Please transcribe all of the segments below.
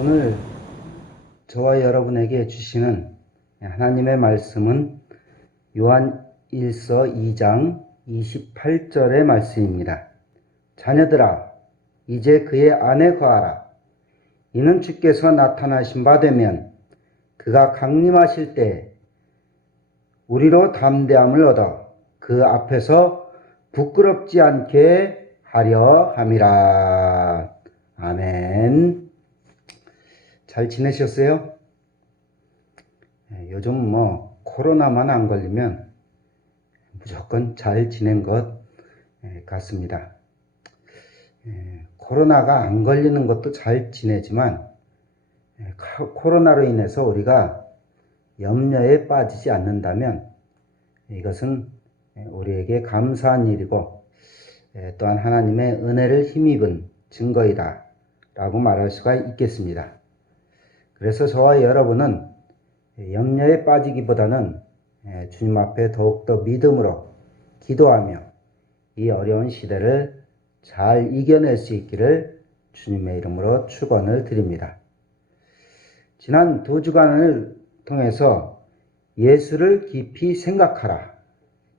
오늘 저와 여러분에게 주시는 하나님의 말씀은 요한 1서 2장 28절의 말씀입니다. 자녀들아, 이제 그의 안에 거하라. 이는 주께서 나타나신 바 되면 그가 강림하실 때 우리로 담대함을 얻어 그 앞에서 부끄럽지 않게 하려 함이라. 아멘. 잘 지내셨어요? 요즘 코로나만 안 걸리면 무조건 잘 지낸 것 같습니다. 코로나가 안 걸리는 것도 잘 지내지만 코로나로 인해서 우리가 염려에 빠지지 않는다면 이것은 우리에게 감사한 일이고 또한 하나님의 은혜를 힘입은 증거이다 라고 말할 수가 있겠습니다. 그래서 저와 여러분은 염려에 빠지기보다는 주님 앞에 더욱더 믿음으로 기도하며 이 어려운 시대를 잘 이겨낼 수 있기를 주님의 이름으로 축원을 드립니다. 지난 2주간을 통해서 예수를 깊이 생각하라,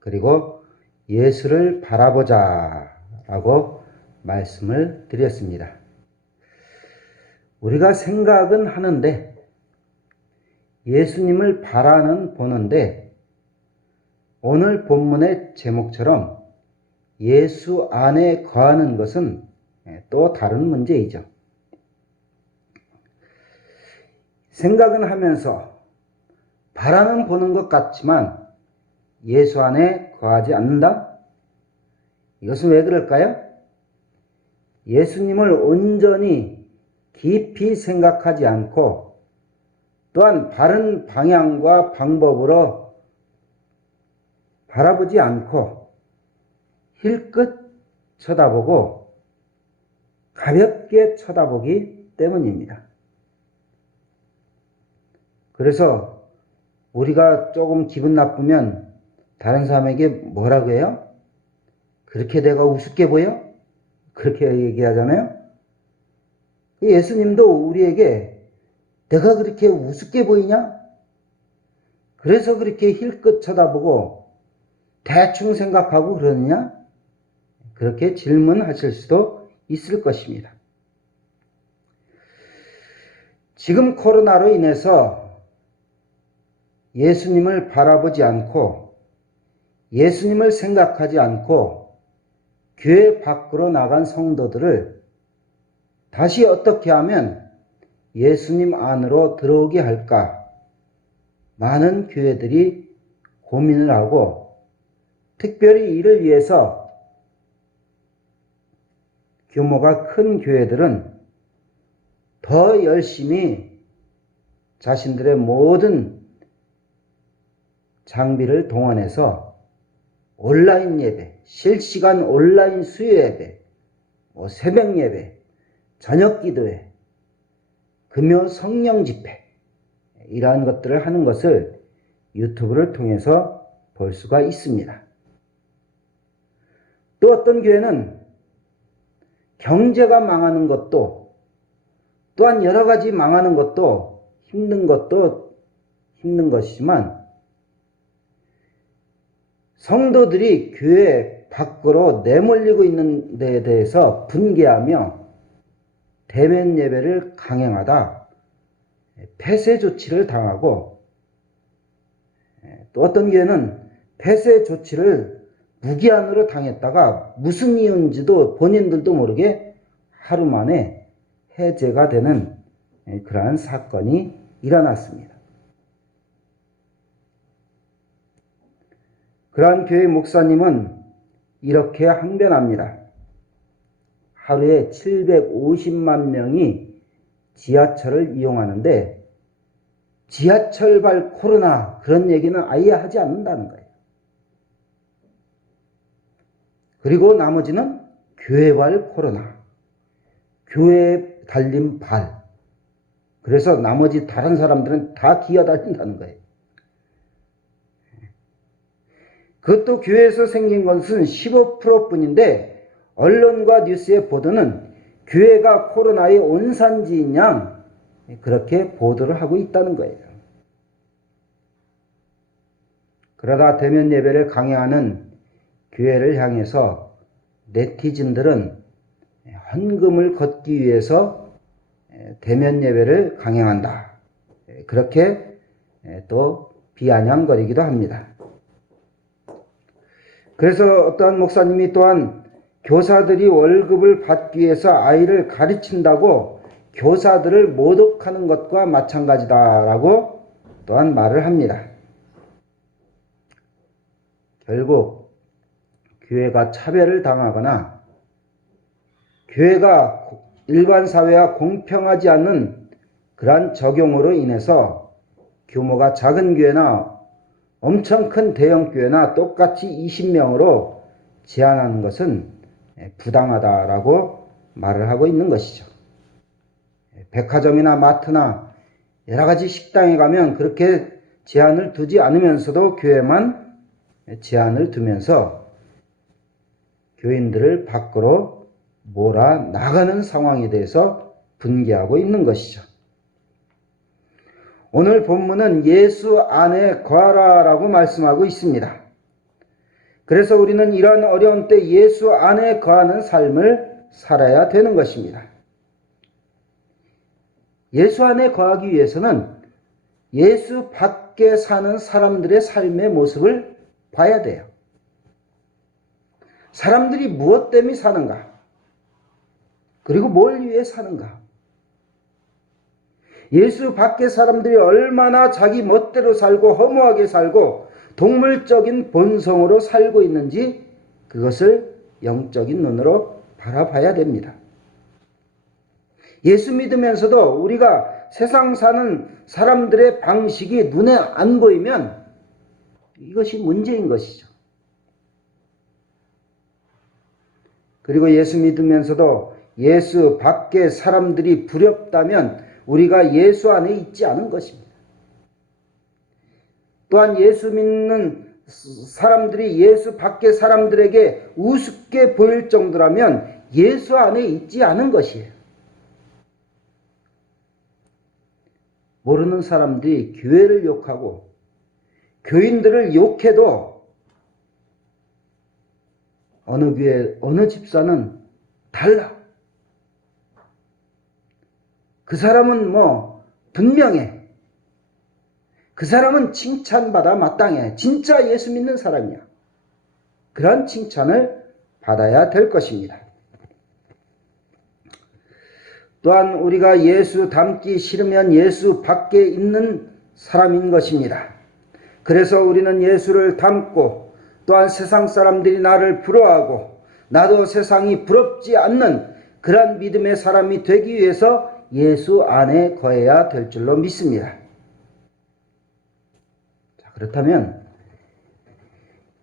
그리고 예수를 바라보자 라고 말씀을 드렸습니다. 우리가 생각은 하는데 예수님을 바라는 보는데 오늘 본문의 제목처럼 예수 안에 거하는 것은 또 다른 문제이죠. 생각은 하면서 바라는 보는 것 같지만 예수 안에 거하지 않는다? 이것은 왜 그럴까요? 예수님을 온전히 깊이 생각하지 않고 또한 바른 방향과 방법으로 바라보지 않고 힐끗 쳐다보고 가볍게 쳐다보기 때문입니다. 그래서 우리가 조금 기분 나쁘면 다른 사람에게 뭐라고 해요? 그렇게 내가 우습게 보여? 그렇게 얘기하잖아요. 예수님도 우리에게 내가 그렇게 우습게 보이냐? 그래서 그렇게 힐끗 쳐다보고 대충 생각하고 그러느냐? 그렇게 질문하실 수도 있을 것입니다. 지금 코로나로 인해서 예수님을 바라보지 않고 예수님을 생각하지 않고 교회 밖으로 나간 성도들을 다시 어떻게 하면 예수님 안으로 들어오게 할까? 많은 교회들이 고민을 하고 특별히 이를 위해서 규모가 큰 교회들은 더 열심히 자신들의 모든 장비를 동원해서 온라인 예배, 실시간 온라인 수요 예배, 새벽 예배, 저녁 기도회, 금요 성령 집회, 이러한 것들을 하는 것을 유튜브를 통해서 볼 수가 있습니다. 또 어떤 교회는 경제가 망하는 것도 또한 여러 가지 망하는 것도 힘든 것이지만 성도들이 교회 밖으로 내몰리고 있는 데에 대해서 분개하며 대면 예배를 강행하다 폐쇄 조치를 당하고 또 어떤 교회는 폐쇄 조치를 무기한으로 당했다가 무슨 이유인지도 본인들도 모르게 하루 만에 해제가 되는 그러한 사건이 일어났습니다. 그러한 교회 목사님은 이렇게 항변합니다. 하루에 750만 명이 지하철을 이용하는데 지하철발 코로나 그런 얘기는 아예 하지 않는다는 거예요. 그리고 나머지는 교회발 코로나, 교회에 달린 발. 그래서 나머지 다른 사람들은 다 기어다닌다는 거예요. 그것도 교회에서 생긴 것은 15%뿐인데 언론과 뉴스의 보도는 교회가 코로나의 온산지인 양 그렇게 보도를 하고 있다는 거예요. 그러다 대면 예배를 강요하는 교회를 향해서 네티즌들은 헌금을 걷기 위해서 대면 예배를 강행한다. 그렇게 또 비아냥거리기도 합니다. 그래서 어떠한 목사님이 또한 교사들이 월급을 받기 위해서 아이를 가르친다고 교사들을 모독하는 것과 마찬가지다라고 또한 말을 합니다. 결국 교회가 차별을 당하거나 교회가 일반 사회와 공평하지 않는 그러한 적용으로 인해서 규모가 작은 교회나 엄청 큰 대형 교회나 똑같이 20명으로 제한하는 것은 부당하다라고 말을 하고 있는 것이죠. 백화점이나 마트나 여러 가지 식당에 가면 그렇게 제한을 두지 않으면서도 교회만 제한을 두면서 교인들을 밖으로 몰아나가는 상황에 대해서 분개하고 있는 것이죠. 오늘 본문은 예수 안에 거하라라고 말씀하고 있습니다. 그래서 우리는 이런 어려운 때 예수 안에 거하는 삶을 살아야 되는 것입니다. 예수 안에 거하기 위해서는 예수 밖에 사는 사람들의 삶의 모습을 봐야 돼요. 사람들이 무엇 때문에 사는가? 그리고 뭘 위해 사는가? 예수 밖의 사람들이 얼마나 자기 멋대로 살고 허무하게 살고 동물적인 본성으로 살고 있는지 그것을 영적인 눈으로 바라봐야 됩니다. 예수 믿으면서도 우리가 세상 사는 사람들의 방식이 눈에 안 보이면 이것이 문제인 것이죠. 그리고 예수 믿으면서도 예수 밖의 사람들이 부럽다면 우리가 예수 안에 있지 않은 것입니다. 또한 예수 믿는 사람들이 예수 밖의 사람들에게 우습게 보일 정도라면 예수 안에 있지 않은 것이에요. 모르는 사람들이 교회를 욕하고 교인들을 욕해도 어느 교회, 어느 집사는 달라. 그 사람은 분명해. 그 사람은 칭찬받아 마땅해. 진짜 예수 믿는 사람이야. 그런 칭찬을 받아야 될 것입니다. 또한 우리가 예수 닮기 싫으면 예수 밖에 있는 사람인 것입니다. 그래서 우리는 예수를 닮고 또한 세상 사람들이 나를 부러워하고 나도 세상이 부럽지 않는 그런 믿음의 사람이 되기 위해서 예수 안에 거해야 될 줄로 믿습니다. 자, 그렇다면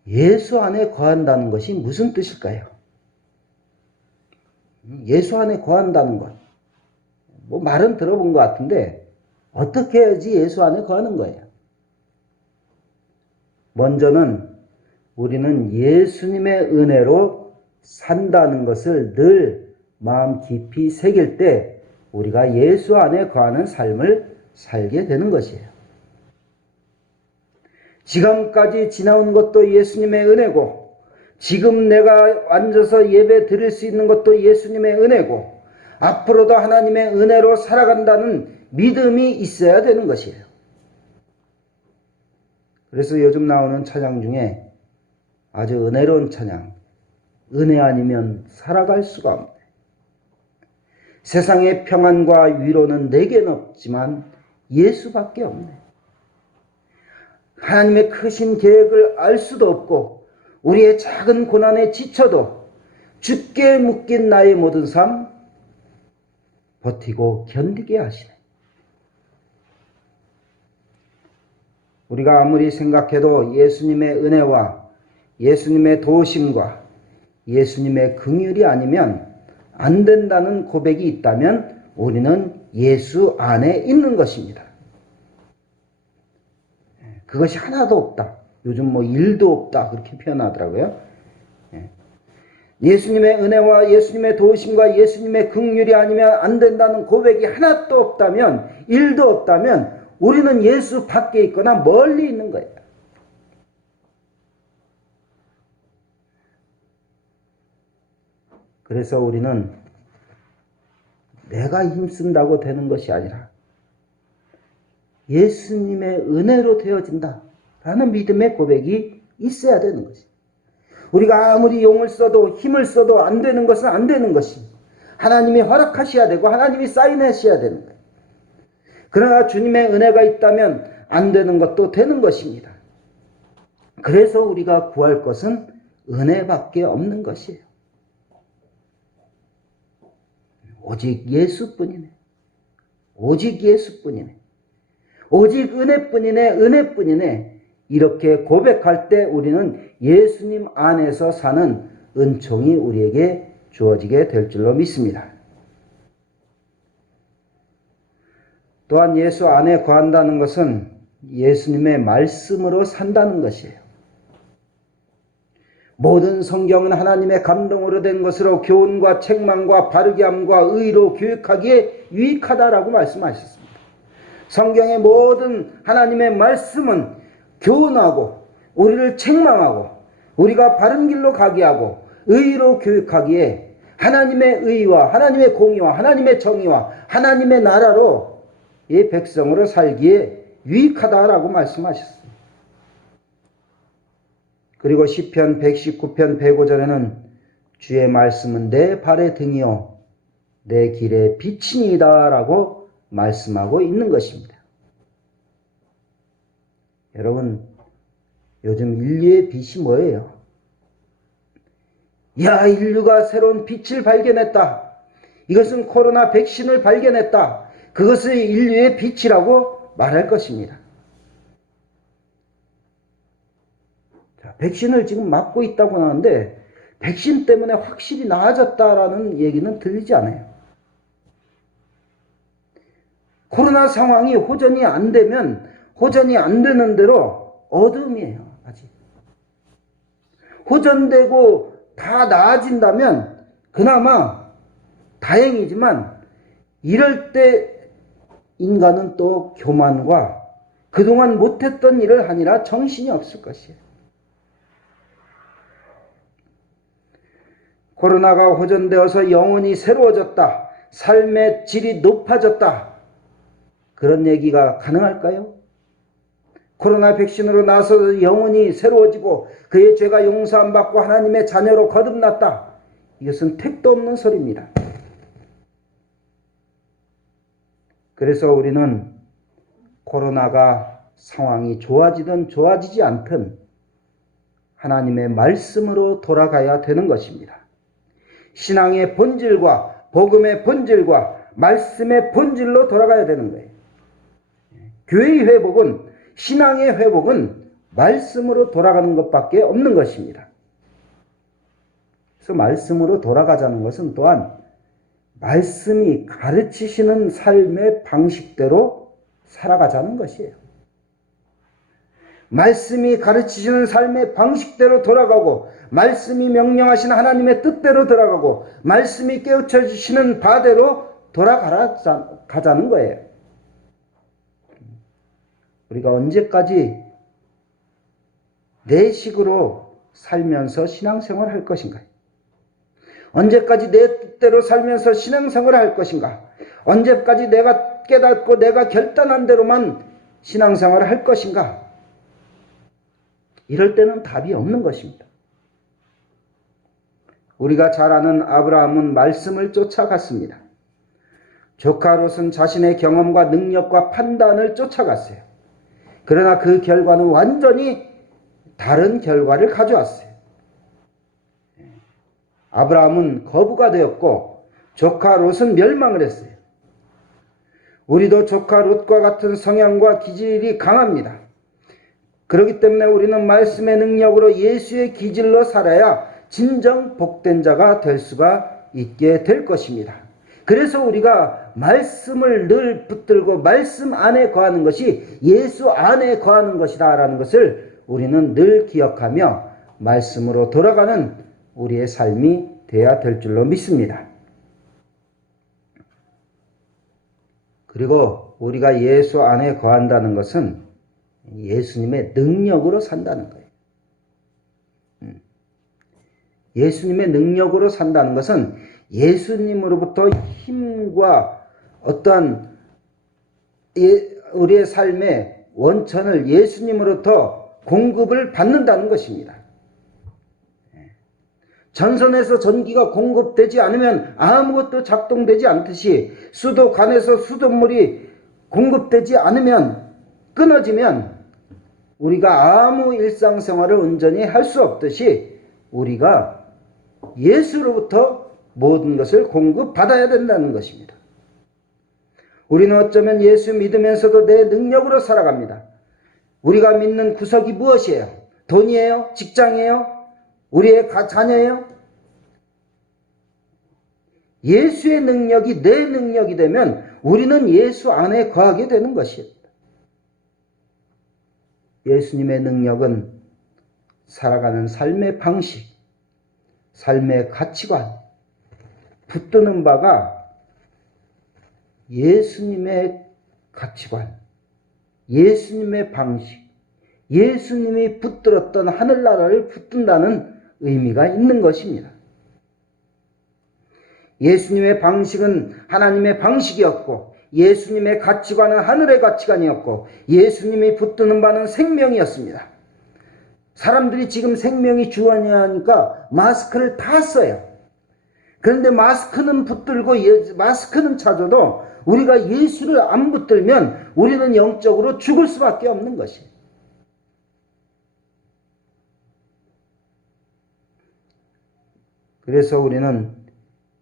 예수 안에 거한다는 것이 무슨 뜻일까요? 예수 안에 거한다는 것. 말은 들어본 것 같은데 어떻게 해야지 예수 안에 거하는 거예요? 먼저는 우리는 예수님의 은혜로 산다는 것을 늘 마음 깊이 새길 때 우리가 예수 안에 거하는 삶을 살게 되는 것이에요. 지금까지 지나온 것도 예수님의 은혜고 지금 내가 앉아서 예배 드릴 수 있는 것도 예수님의 은혜고 앞으로도 하나님의 은혜로 살아간다는 믿음이 있어야 되는 것이에요. 그래서 요즘 나오는 찬양 중에 아주 은혜로운 찬양, 은혜 아니면 살아갈 수가 없네. 세상의 평안과 위로는 내게는 없지만 예수밖에 없네. 하나님의 크신 계획을 알 수도 없고 우리의 작은 고난에 지쳐도 주께 묶인 나의 모든 삶 버티고 견디게 하시네. 우리가 아무리 생각해도 예수님의 은혜와 예수님의 도우심과 예수님의 긍휼이 아니면 안 된다는 고백이 있다면 우리는 예수 안에 있는 것입니다. 그것이 하나도 없다. 요즘 일도 없다. 그렇게 표현하더라고요. 예수님의 은혜와 예수님의 도우심과 예수님의 긍휼이 아니면 안 된다는 고백이 하나도 없다면, 일도 없다면 우리는 예수 밖에 있거나 멀리 있는 거예요. 그래서 우리는 내가 힘쓴다고 되는 것이 아니라 예수님의 은혜로 되어진다 라는 믿음의 고백이 있어야 되는 것이. 우리가 아무리 용을 써도 힘을 써도 안 되는 것은 안 되는 것이, 하나님이 허락하셔야 되고 하나님이 사인하셔야 되는 거예요. 그러나 주님의 은혜가 있다면 안 되는 것도 되는 것입니다. 그래서 우리가 구할 것은 은혜밖에 없는 것이에요. 오직 예수뿐이네. 오직 예수뿐이네. 오직 은혜뿐이네. 은혜뿐이네. 이렇게 고백할 때 우리는 예수님 안에서 사는 은총이 우리에게 주어지게 될 줄로 믿습니다. 또한 예수 안에 거한다는 것은 예수님의 말씀으로 산다는 것이에요. 모든 성경은 하나님의 감동으로 된 것으로 교훈과 책망과 바르게 함과 의로 교육하기에 유익하다라고 말씀하셨습니다. 성경의 모든 하나님의 말씀은 교훈하고 우리를 책망하고 우리가 바른 길로 가게 하고 의로 교육하기에 하나님의 의와 하나님의 공의와 하나님의 정의와 하나님의 나라로 이 백성으로 살기에 유익하다라고 말씀하셨습니다. 그리고 시편 119편 105절에는 주의 말씀은 내 발의 등이요 내 길의 빛이니이다 라고 말씀하고 있는 것입니다. 여러분, 요즘 인류의 빛이 뭐예요? 야, 인류가 새로운 빛을 발견했다. 이것은 코로나 백신을 발견했다. 그것을 인류의 빛이라고 말할 것입니다. 자, 백신을 지금 맞고 있다고 하는데 백신 때문에 확실히 나아졌다라는 얘기는 들리지 않아요. 코로나 상황이 호전이 안 되면 호전이 안 되는 대로 어둠이에요. 아직. 호전되고 다 나아진다면 그나마 다행이지만 이럴 때 인간은 또 교만과 그동안 못했던 일을 하니라 정신이 없을 것이에요. 코로나가 호전되어서 영혼이 새로워졌다. 삶의 질이 높아졌다. 그런 얘기가 가능할까요? 코로나 백신으로 나서 영혼이 새로워지고 그의 죄가 용서함받고 하나님의 자녀로 거듭났다. 이것은 택도 없는 소리입니다. 그래서 우리는 코로나가 상황이 좋아지든 좋아지지 않든 하나님의 말씀으로 돌아가야 되는 것입니다. 신앙의 본질과 복음의 본질과 말씀의 본질로 돌아가야 되는 거예요. 교회의 회복은, 신앙의 회복은 말씀으로 돌아가는 것밖에 없는 것입니다. 그래서 말씀으로 돌아가자는 것은 또한 말씀이 가르치시는 삶의 방식대로 살아가자는 것이에요. 말씀이 가르치시는 삶의 방식대로 돌아가고 말씀이 명령하시는 하나님의 뜻대로 돌아가고 말씀이 깨우쳐 주시는 바대로 돌아가자는 거예요. 우리가 언제까지 내 식으로 살면서 신앙생활을 할 것인가? 언제까지 내 뜻대로 살면서 신앙생활을 할 것인가? 언제까지 내가 깨닫고 내가 결단한 대로만 신앙생활을 할 것인가? 이럴 때는 답이 없는 것입니다. 우리가 잘 아는 아브라함은 말씀을 쫓아갔습니다. 조카 롯은 자신의 경험과 능력과 판단을 쫓아갔어요. 그러나 그 결과는 완전히 다른 결과를 가져왔어요. 아브라함은 거부가 되었고 조카 롯은 멸망을 했어요. 우리도 조카 롯과 같은 성향과 기질이 강합니다. 그렇기 때문에 우리는 말씀의 능력으로 예수의 기질로 살아야 진정 복된 자가 될 수가 있게 될 것입니다. 그래서 우리가 말씀을 늘 붙들고 말씀 안에 거하는 것이 예수 안에 거하는 것이다 라는 것을 우리는 늘 기억하며 말씀으로 돌아가는 우리의 삶이 되어야 될 줄로 믿습니다. 그리고 우리가 예수 안에 거한다는 것은 예수님의 능력으로 산다는 거예요. 예수님의 능력으로 산다는 것은 예수님으로부터 힘과 어떤 우리의 삶의 원천을 예수님으로부터 공급을 받는다는 것입니다. 전선에서 전기가 공급되지 않으면 아무것도 작동되지 않듯이 수도관에서 수돗물이 공급되지 않으면 끊어지면 우리가 아무 일상생활을 온전히 할 수 없듯이 우리가 예수로부터 모든 것을 공급받아야 된다는 것입니다. 우리는 어쩌면 예수 믿으면서도 내 능력으로 살아갑니다. 우리가 믿는 구석이 무엇이에요? 돈이에요? 직장이에요? 우리의 자녀예요? 예수의 능력이 내 능력이 되면 우리는 예수 안에 거하게 되는 것입니다. 예수님의 능력은 살아가는 삶의 방식, 삶의 가치관, 붙드는 바가 예수님의 가치관, 예수님의 방식, 예수님이 붙들었던 하늘나라를 붙든다는 의미가 있는 것입니다. 예수님의 방식은 하나님의 방식이었고 예수님의 가치관은 하늘의 가치관이었고 예수님이 붙드는 바는 생명이었습니다. 사람들이 지금 생명이 중요하니까 마스크를 다 써요. 그런데 마스크는 붙들고 마스크는 찾아도 우리가 예수를 안 붙들면 우리는 영적으로 죽을 수밖에 없는 것이에요. 그래서 우리는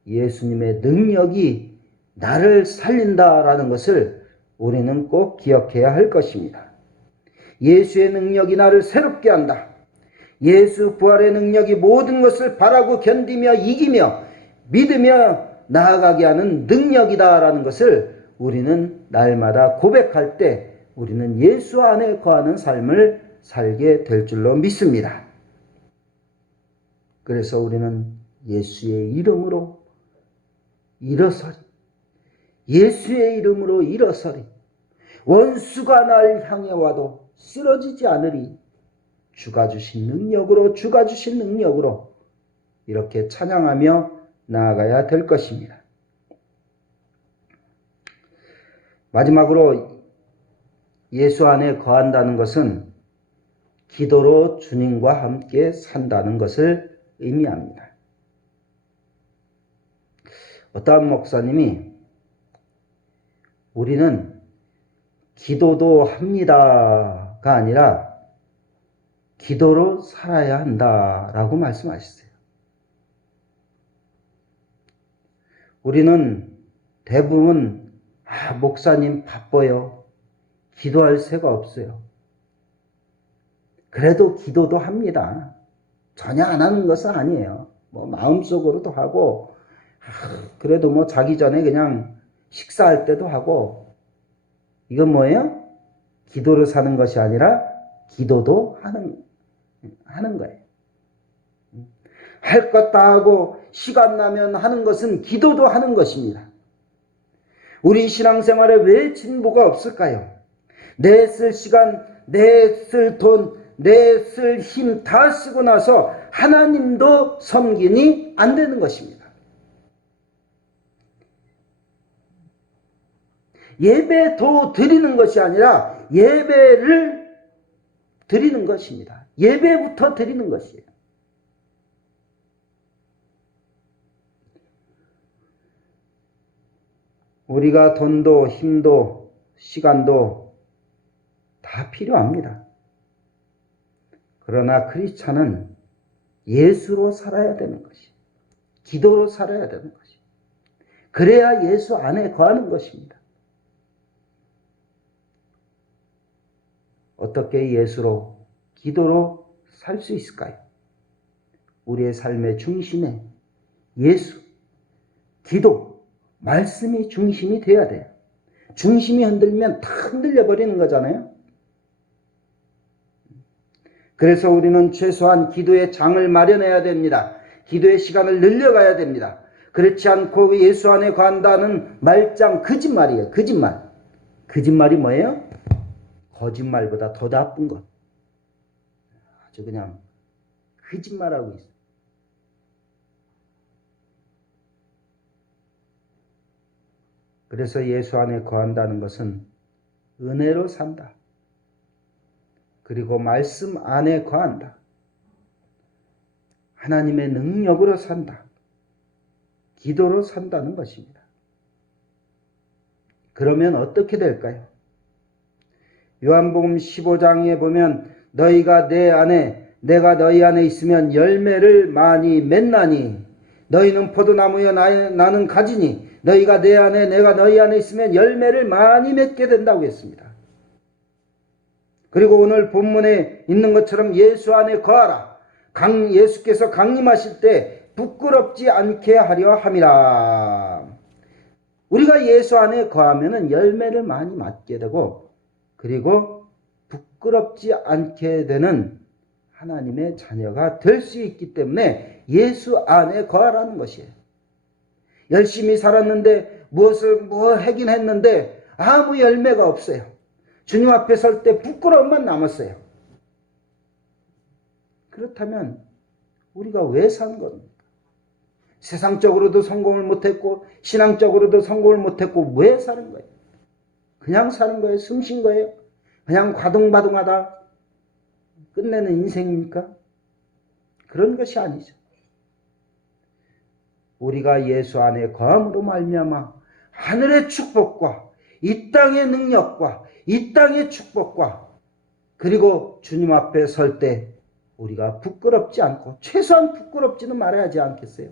예수님의 능력이 나를 살린다라는 것을 우리는 꼭 기억해야 할 것입니다. 예수의 능력이 나를 새롭게 한다. 예수 부활의 능력이 모든 것을 바라고 견디며 이기며 믿으며 나아가게 하는 능력이다라는 것을 우리는 날마다 고백할 때 우리는 예수 안에 거하는 삶을 살게 될 줄로 믿습니다. 그래서 우리는 예수의 이름으로 일어서리, 예수의 이름으로 일어서리, 원수가 날 향해 와도 쓰러지지 않으리, 주가 주신 능력으로, 주가 주신 능력으로 이렇게 찬양하며 나아가야 될 것입니다. 마지막으로 예수 안에 거한다는 것은 기도로 주님과 함께 산다는 것을 의미합니다. 어떠한 목사님이 우리는 기도도 합니다가 아니라 기도로 살아야 한다라고 말씀하셨어요. 우리는 대부분 목사님 바빠요. 기도할 새가 없어요. 그래도 기도도 합니다. 전혀 안 하는 것은 아니에요. 마음속으로도 하고 그래도 자기 전에 그냥 식사할 때도 하고 이건 뭐예요? 기도로 사는 것이 아니라 기도도 하는 거예요. 할 것 다 하고 시간 나면 하는 것은 기도도 하는 것입니다. 우리 신앙생활에 왜 진보가 없을까요? 내 쓸 시간, 내 쓸 돈, 내 쓸 힘 다 쓰고 나서 하나님도 섬기니 안 되는 것입니다. 예배도 드리는 것이 아니라 예배를 드리는 것입니다. 예배부터 드리는 것이에요. 우리가 돈도 힘도 시간도 다 필요합니다. 그러나 크리스찬은 예수로 살아야 되는 것이, 기도로 살아야 되는 것이, 그래야 예수 안에 거하는 것입니다. 어떻게 예수로, 기도로 살 수 있을까요? 우리의 삶의 중심에 예수, 기도, 말씀이 중심이 되어야 돼요. 중심이 흔들리면 다 흔들려 버리는 거잖아요. 그래서 우리는 최소한 기도의 장을 마련해야 됩니다. 기도의 시간을 늘려가야 됩니다. 그렇지 않고 예수 안에 거한다는 말짱 거짓말이에요. 거짓말. 거짓말이 뭐예요? 거짓말보다 더 나쁜 것. 아주 그냥 거짓말하고 있어요. 그래서 예수 안에 거한다는 것은 은혜로 산다. 그리고 말씀 안에 거한다. 하나님의 능력으로 산다. 기도로 산다는 것입니다. 그러면 어떻게 될까요? 요한복음 15장에 보면 너희가 내 안에 내가 너희 안에 있으면 열매를 많이 맺나니 너희는 포도나무여 나는 가지니 너희가 내 안에 내가 너희 안에 있으면 열매를 많이 맺게 된다고 했습니다. 그리고 오늘 본문에 있는 것처럼 예수 안에 거하라. 예수께서 강림하실 때 부끄럽지 않게 하려 함이라. 우리가 예수 안에 거하면 열매를 많이 맞게 되고 그리고 부끄럽지 않게 되는 하나님의 자녀가 될 수 있기 때문에 예수 안에 거하라는 것이에요. 열심히 살았는데 뭐 하긴 했는데 아무 열매가 없어요. 주님 앞에 설 때 부끄러움만 남았어요. 그렇다면 우리가 왜 사는 겁니까? 세상적으로도 성공을 못했고 신앙적으로도 성공을 못했고 왜 사는 거예요? 그냥 사는 거예요? 숨 쉰 거예요? 그냥 과동바동하다 끝내는 인생입니까? 그런 것이 아니죠. 우리가 예수 안에 거함으로 말미암아 하늘의 축복과 이 땅의 능력과 이 땅의 축복과 그리고 주님 앞에 설 때 우리가 부끄럽지 않고 최소한 부끄럽지는 말아야지 않겠어요?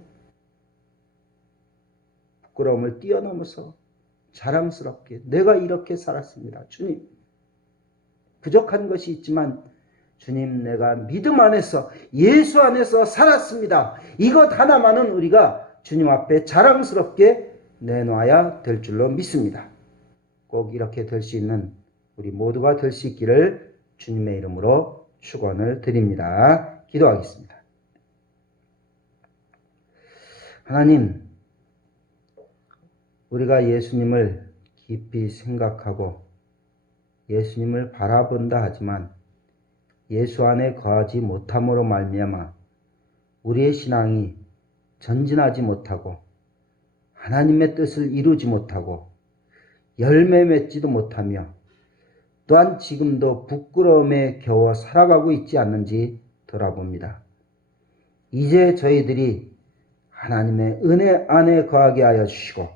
부끄러움을 뛰어넘어서 자랑스럽게 내가 이렇게 살았습니다. 주님, 부족한 것이 있지만 주님 내가 믿음 안에서 예수 안에서 살았습니다. 이것 하나만은 우리가 주님 앞에 자랑스럽게 내놔야 될 줄로 믿습니다. 꼭 이렇게 될 수 있는 우리 모두가 될 수 있기를 주님의 이름으로 축원을 드립니다. 기도하겠습니다. 하나님, 우리가 예수님을 깊이 생각하고 예수님을 바라본다 하지만 예수 안에 거하지 못함으로 말미암아 우리의 신앙이 전진하지 못하고 하나님의 뜻을 이루지 못하고 열매 맺지도 못하며 또한 지금도 부끄러움에 겨워 살아가고 있지 않는지 돌아봅니다. 이제 저희들이 하나님의 은혜 안에 거하게 하여 주시고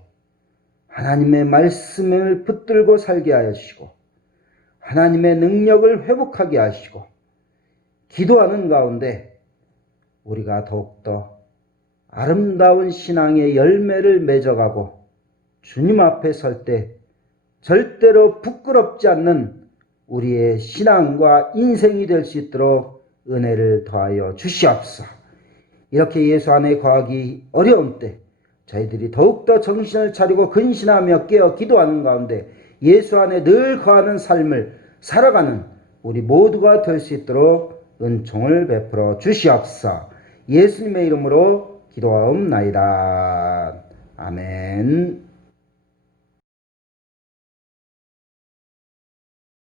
하나님의 말씀을 붙들고 살게 하여 주시고 하나님의 능력을 회복하게 하시고 기도하는 가운데 우리가 더욱더 아름다운 신앙의 열매를 맺어가고 주님 앞에 설 때 절대로 부끄럽지 않는 우리의 신앙과 인생이 될 수 있도록 은혜를 더하여 주시옵소서. 이렇게 예수 안에 거하기 어려운 때 저희들이 더욱더 정신을 차리고 근신하며 깨어 기도하는 가운데 예수 안에 늘 거하는 삶을 살아가는 우리 모두가 될 수 있도록 은총을 베풀어 주시옵소서. 예수님의 이름으로 기도하옵나이다. 아멘.